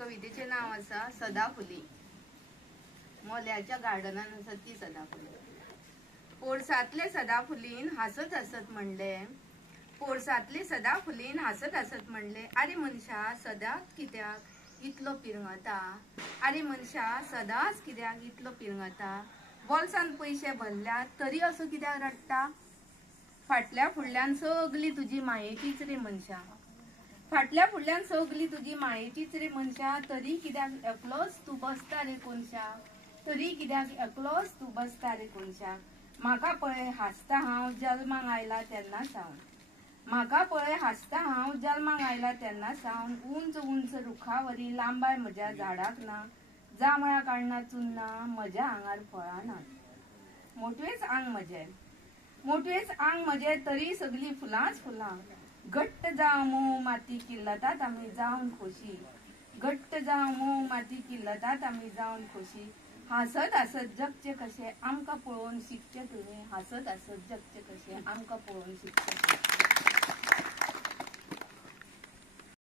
कवितेचे नाव आसा सदाफुली। मोल्याच्या गार्डनान आसा ती सदाफुली। पोरसातले सदाफुलीन हसत हसत म्हणले, पोरसातले सदाफुलीन हसत हसत म्हणले, अरे मनशा सदांच कित्याक इतलो पिरंगता, अरे मनशा सदांच कित्याक इतलो पिरंगता, बोल्सान पैसे भरल्या तरी असो कित्याक रडटा, फाटल्या फुडल्यान सगली तुजी मायेचीच रे मनशा, फाटल्या फुडल्यान सगली तुजी मायेचीच रे मनशा, तरी कित्याक एकलोच तू बसता रे कोनशा, तरी कित्याक एकलोच तू बसता रे कोनशा, म्हाका पळय हासता हांव जल्माक आयला तेन्ना सावन, म्हाका पळय हासता हांव जल्माक आयला तेन्ना सावन, उंच उंच रुखावरी लांबाय म्हज्या झाडाक ना, जांबळां काडना चुन्ना म्हज्या आंगार फळां नात, मोटवेच आंग म्हजें, मोटवेच आंग म्हजें तरी सगली फुलांच फुलां, घट्ट जावं मोव माती किल्लतात आमी जावन खोशी, घट्ट जावं मोव माती किल्लतात आमी जावन खोशी, हासत हासत जगचें कशें आमकां पळोवन शिकचें तुवें, हासत हासत जगचें कशें आमकां पळोवन शिकचें।